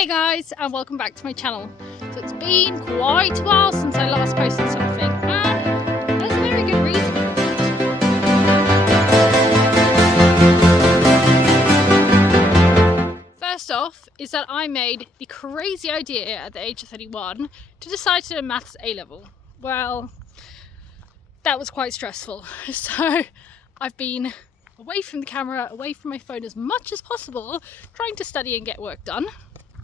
Hey guys, and welcome back to my channel. So it's been quite a while since I last posted something, and there's a very good reason for it. First off is that I made the crazy idea at the age of 31 to decide to do maths A-level. Well, that was quite stressful, so I've been away from the camera, away from my phone as much as possible, trying to study and get work done.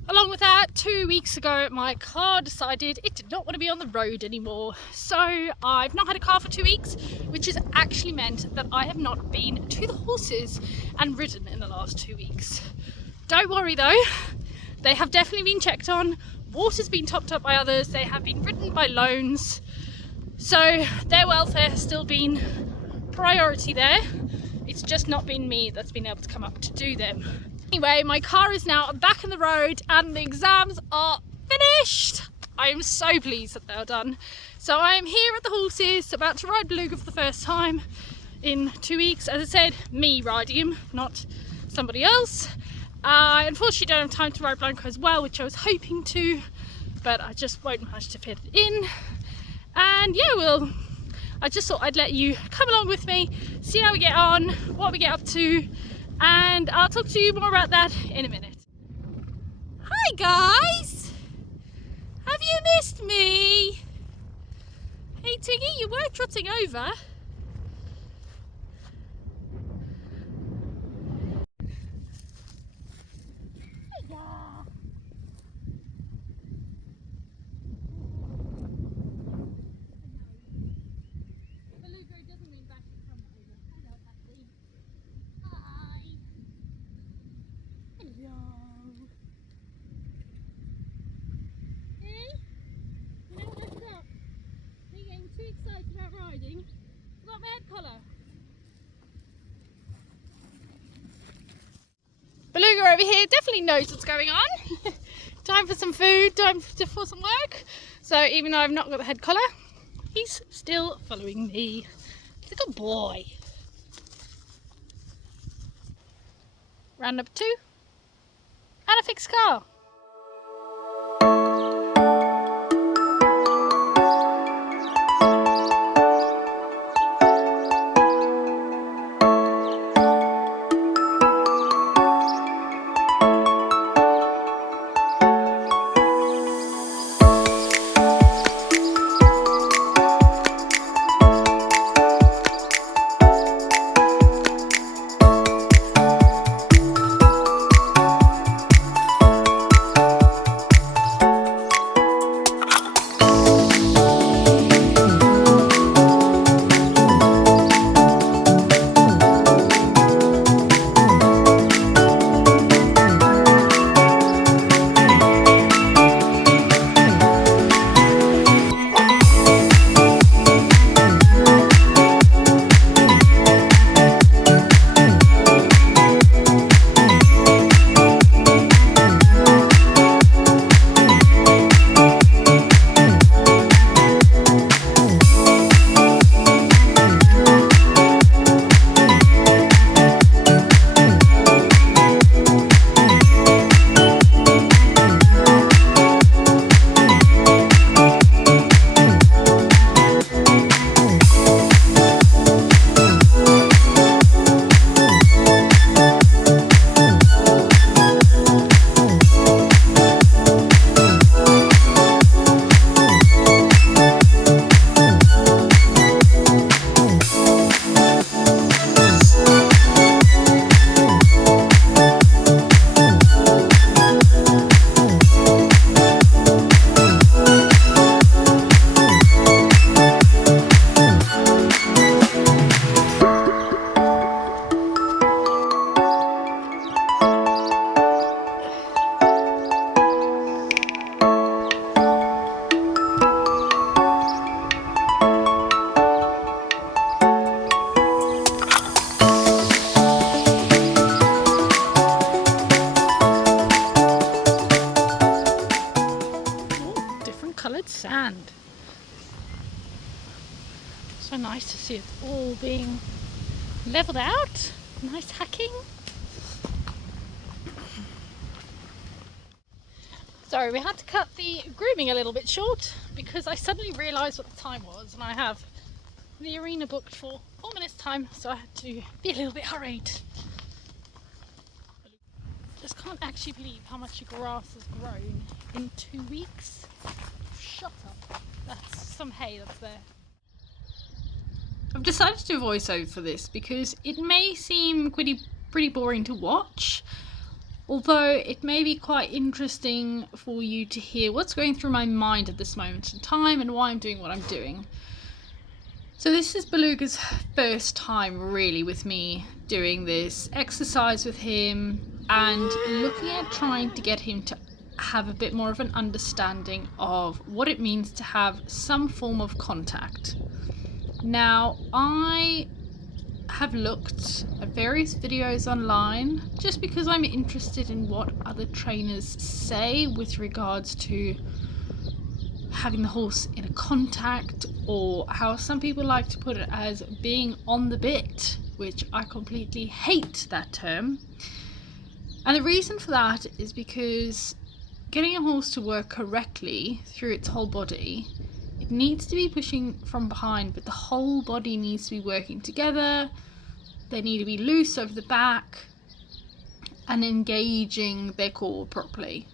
Along with that, 2 weeks ago, my car decided it did not want to be on the road anymore. So I've not had a car for 2 weeks, which has actually meant that I have not been to the horses and ridden in the last 2 weeks. Don't worry though, they have definitely been checked on. Water's been topped up by others. They have been ridden by loans. So their welfare has still been priority there. It's just not been me that's been able to come up to do them. Anyway, my car is now back on the road and the exams are finished. I am so pleased that they are done. So I am here at the horses, about to ride Beluga for the first time in 2 weeks. As I said, me riding him, not somebody else. I unfortunately don't have time to ride Blanco as well, which I was hoping to, but I just won't manage to fit it in. And yeah, I just thought I'd let you come along with me, see how we get on, what we get up to, and I'll talk to you more about that in a minute. Hi guys! Have you missed me? Hey Tiggy, you were trotting over. Too excited about riding. I've got my head collar. Beluga over here definitely knows what's going on. Time for some food, time for some work. So even though I've not got the head collar, he's still following me. He's a good boy. Round number 2 and a fixed car. Sand. So nice to see it all being leveled out. Nice hacking. Sorry, we had to cut the grooming a little bit short because I suddenly realised what the time was, and I have the arena booked for 4 minutes time, so I had to be a little bit hurried. Just can't actually believe how much grass has grown in 2 weeks. Shut up. That's some hay that's there. I've decided to do a voiceover for this because it may seem pretty boring to watch, although it may be quite interesting for you to hear what's going through my mind at this moment in time and why I'm doing what I'm doing. So this is Beluga's first time really with me doing this exercise with him and looking at trying to get him to have a bit more of an understanding of what it means to have some form of contact. Now, I have looked at various videos online just because I'm interested in what other trainers say with regards to having the horse in a contact, or how some people like to put it as being on the bit, which I completely hate that term. And the reason for that is because getting a horse to work correctly through its whole body, it needs to be pushing from behind, but the whole body needs to be working together. They need to be loose over the back and engaging their core properly.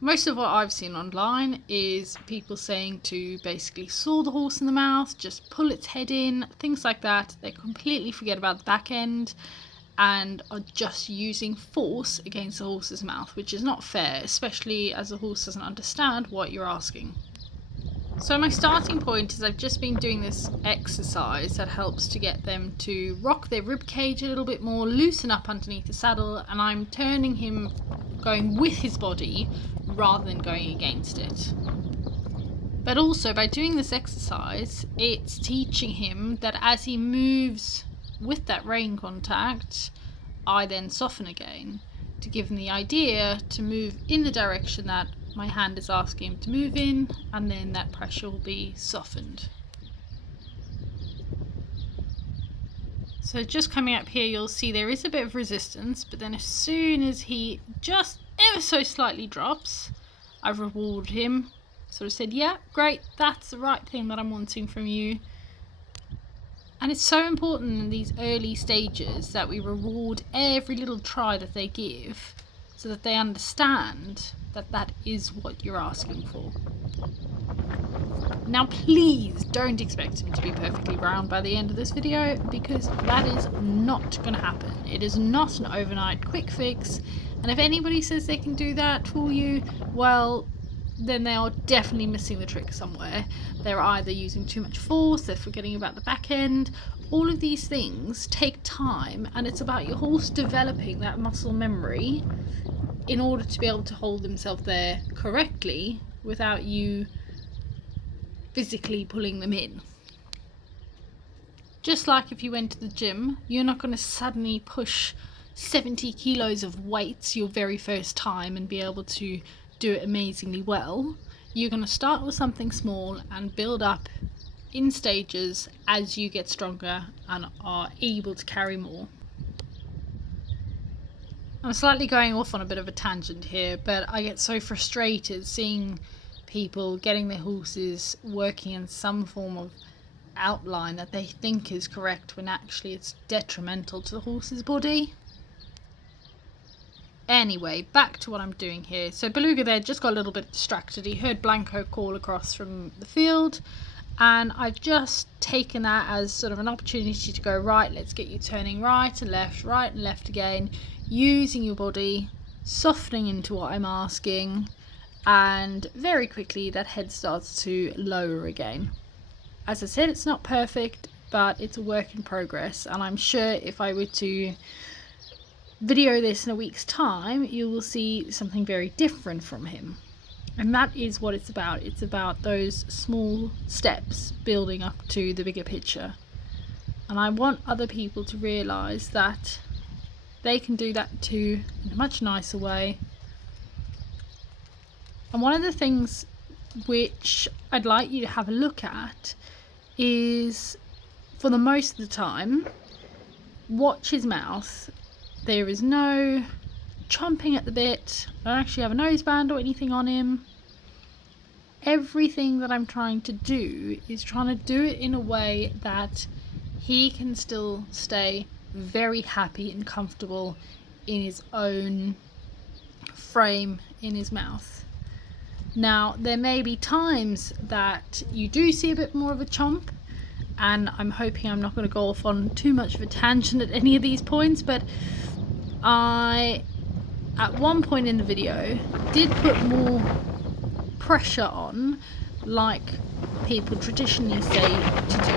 Most of what I've seen online is people saying to basically saw the horse in the mouth, just pull its head in, things like that. They completely forget about the back end and are just using force against the horse's mouth, which is not fair, especially as the horse doesn't understand what you're asking. So my starting point is I've just been doing this exercise that helps to get them to rock their rib cage a little bit more, loosen up underneath the saddle, and I'm turning him going with his body rather than going against it. But also by doing this exercise, it's teaching him that as he moves with that rein contact, I then soften again to give him the idea to move in the direction that my hand is asking him to move in, and then that pressure will be softened. So just coming up here, you'll see there is a bit of resistance, but then as soon as he just ever so slightly drops, I've rewarded him. Sort of said, yeah, great, that's the right thing that I'm wanting from you. And it's so important in these early stages that we reward every little try that they give so that they understand that that is what you're asking for. Now please don't expect him to be perfectly round by the end of this video, because that is not going to happen. It is not an overnight quick fix, and if anybody says they can do that for you, well, then they are definitely missing the trick somewhere. They're either using too much force, they're forgetting about the back end. All of these things take time, and it's about your horse developing that muscle memory in order to be able to hold themselves there correctly without you physically pulling them in. Just like if you went to the gym, you're not going to suddenly push 70 kilos of weights your very first time and be able to do it amazingly well. You're going to start with something small and build up in stages as you get stronger and are able to carry more. I'm slightly going off on a bit of a tangent here, but I get so frustrated seeing people getting their horses working in some form of outline that they think is correct when actually it's detrimental to the horse's body. Anyway, back to what I'm doing here. So Beluga there just got a little bit distracted. He heard Blanco call across from the field, and I've just taken that as sort of an opportunity to go, right, let's get you turning right and left again, using your body, softening into what I'm asking, and very quickly that head starts to lower again. As I said, it's not perfect, but it's a work in progress, and I'm sure if I were to video this in a week's time, you will see something very different from him. And that is what it's about. It's about those small steps building up to the bigger picture. And I want other people to realise that they can do that too in a much nicer way. And one of the things which I'd like you to have a look at is, for the most of the time, watch his mouth. There is no chomping at the bit. I don't actually have a noseband or anything on him. Everything that I'm trying to do is trying to do it in a way that he can still stay very happy and comfortable in his own frame in his mouth. Now, there may be times that you do see a bit more of a chomp, and I'm hoping I'm not going to go off on too much of a tangent at any of these points, but I, at one point in the video, did put more pressure on, like people traditionally say to do,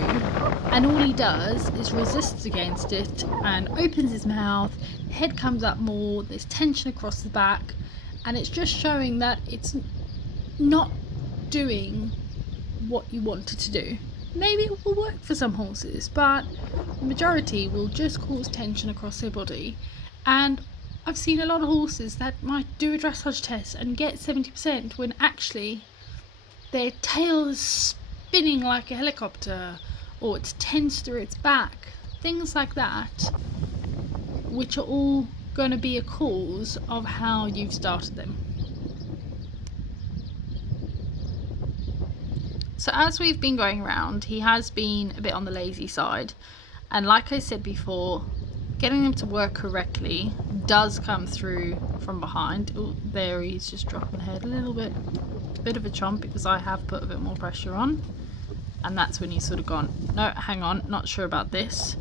and all he does is resists against it and opens his mouth, the head comes up more, there's tension across the back, and it's just showing that it's not doing what you want it to do. Maybe it will work for some horses, but the majority will just cause tension across their body. And I've seen a lot of horses that might do a dressage test and get 70% when actually their tail is spinning like a helicopter, or it's tense through its back, things like that, which are all going to be a cause of how you've started them. So as we've been going around, he has been a bit on the lazy side, and like I said before, getting him to work correctly does come through from behind. Oh, there he's just dropping the head a little bit of a chomp because I have put a bit more pressure on, and that's when he's sort of gone, no, hang on, not sure about this.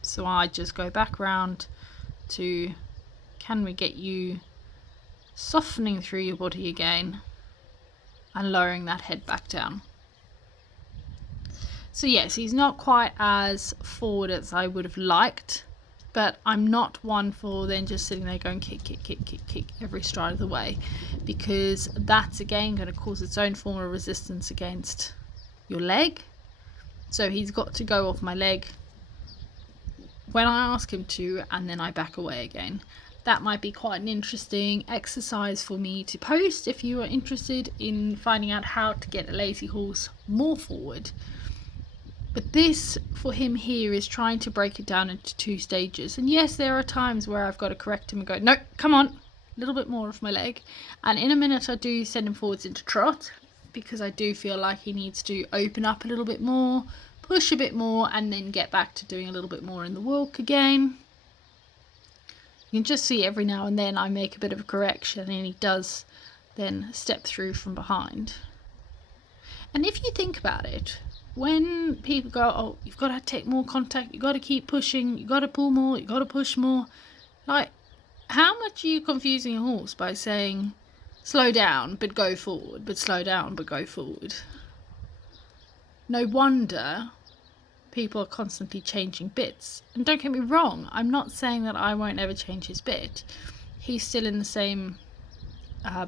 So I just go back round to, can we get you softening through your body again and lowering that head back down. So yes, he's not quite as forward as I would have liked, but I'm not one for then just sitting there going kick, kick, kick, kick, kick every stride of the way, because that's again going to cause its own form of resistance against your leg. So he's got to go off my leg when I ask him to, and then I back away again. That might be quite an interesting exercise for me to post if you are interested in finding out how to get a lazy horse more forward. But this for him here is trying to break it down into 2 stages. And yes, there are times where I've got to correct him and go, no, come on, a little bit more off my leg. And in a minute I do send him forwards into trot, because I do feel like he needs to open up a little bit more, push a bit more, and then get back to doing a little bit more in the walk again. You can just see every now and then I make a bit of a correction and he does then step through from behind. And if you think about it, when people go, oh, you've got to take more contact, you've got to keep pushing, you've got to pull more, you've got to push more, like, how much are you confusing a horse by saying slow down but go forward, but slow down but go forward? No wonder people are constantly changing bits. And don't get me wrong, I'm not saying that I won't ever change his bit. He's still in the same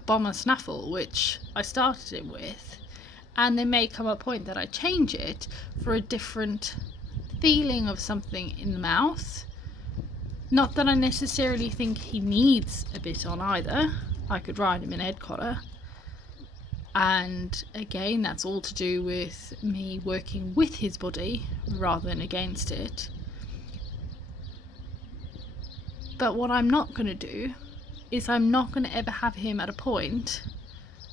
bomber snaffle which I started him with, and there may come a point that I change it for a different feeling of something in the mouth. Not that I necessarily think he needs a bit on either. I could ride him in head collar. And again, that's all to do with me working with his body rather than against it. But what I'm not going to do is I'm not going to ever have him at a point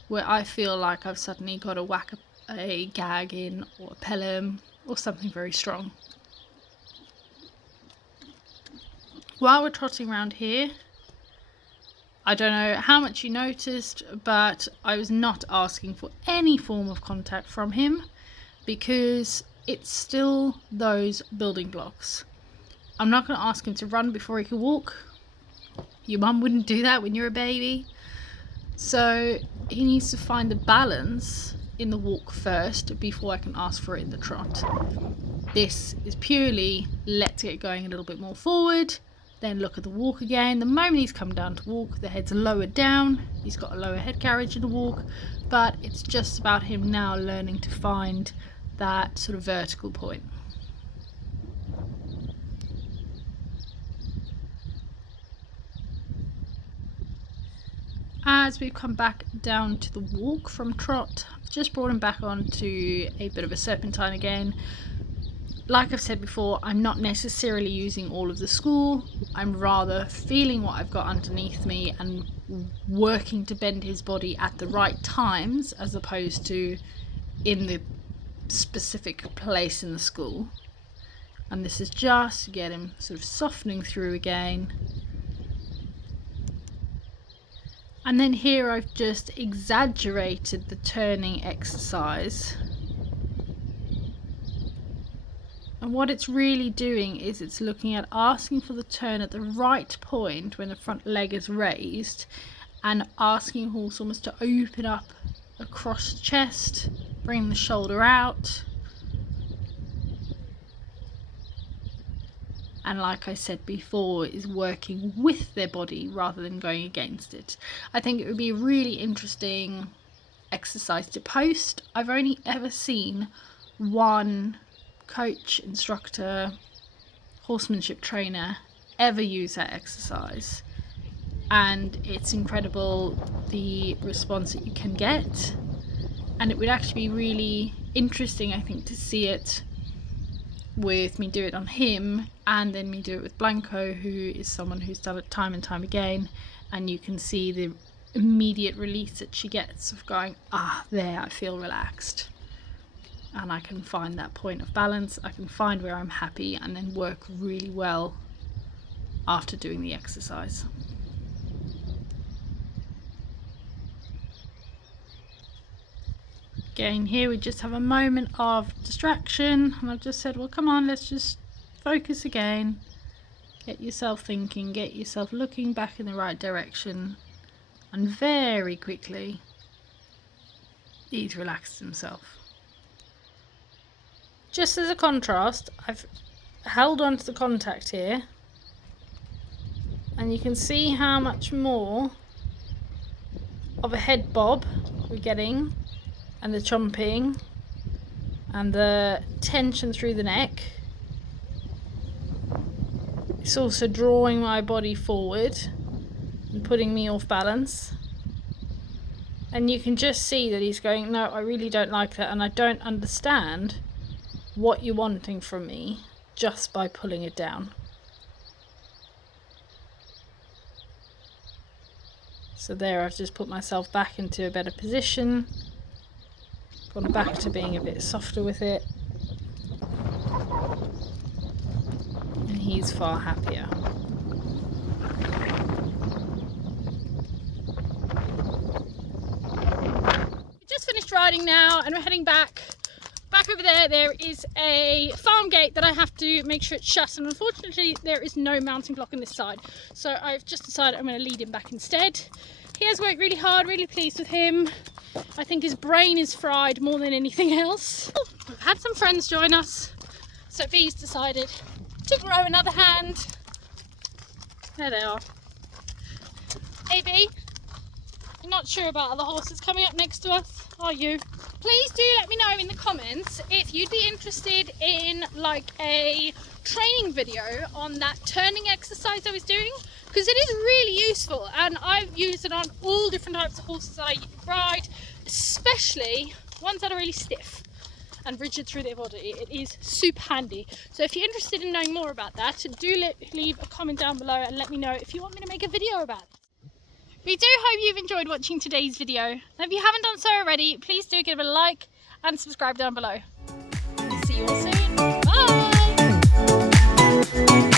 where I feel like I've suddenly got to whack a gag in, or a pelham, or something very strong. While we're trotting around here, I don't know how much you noticed, but I was not asking for any form of contact from him, because it's still those building blocks. I'm not going to ask him to run before he can walk. Your mum wouldn't do that when you're a baby. So he needs to find the balance in the walk first before I can ask for it in the trot. This is purely, let's get going a little bit more forward, then look at the walk again. The moment he's come down to walk, the head's lowered down, he's got a lower head carriage in the walk, but it's just about him now learning to find that sort of vertical point. As we've come back down to the walk from trot, I've just brought him back onto a bit of a serpentine again. like I've said before, I'm not necessarily using all of the school. I'm rather feeling what I've got underneath me and working to bend his body at the right times, as opposed to in the specific place in the school. And this is just to get him sort of softening through again. And then here I've just exaggerated the turning exercise. And what it's really doing is it's looking at asking for the turn at the right point when the front leg is raised, and asking horse almost to open up across the chest, bring the shoulder out. And like I said before, is working with their body rather than going against it. I think it would be a really interesting exercise to post. I've only ever seen one coach, instructor, horsemanship trainer ever use that exercise, and it's incredible the response that you can get. And it would actually be really interesting, I think, to see it with me do it on him and then me do it with Blanco, who is someone who's done it time and time again, and you can see the immediate release that she gets of going, there, I feel relaxed. And I can find that point of balance, I can find where I'm happy, and then work really well after doing the exercise. Again, here we just have a moment of distraction, and I've just said, well, come on, let's just focus again. Get yourself thinking, get yourself looking back in the right direction, and very quickly he's relaxed himself. Just as a contrast, I've held on to the contact here, and you can see how much more of a head bob we're getting, and the chomping and the tension through the neck. It's also drawing my body forward and putting me off balance. And you can just see that he's going, no, I really don't like that, and I don't understand what you're wanting from me just by pulling it down. So there, I've just put myself back into a better position, gone back to being a bit softer with it, and he's far happier. We just finished riding now, and we're heading back over there. There is a farm gate that I have to make sure it's shut, and unfortunately there is no mounting block on this side, so I've just decided I'm going to lead him back instead. He has worked really hard, really pleased with him. I think his brain is fried more than anything else. We've had some friends join us, so V's decided to grow another hand. There they are. Hey V, you're not sure about other horses coming up next to us, are you? Please do let me know in the comments if you'd be interested in like a training video on that turning exercise I was doing, because it is really useful, and I've used it on all different types of horses that I ride, especially ones that are really stiff and rigid through their body. It is super handy. So if you're interested in knowing more about that, do leave a comment down below and let me know if you want me to make a video about it. We do hope you've enjoyed watching today's video, and if you haven't done so already, please do give it a like and subscribe down below. See you all soon. Bye!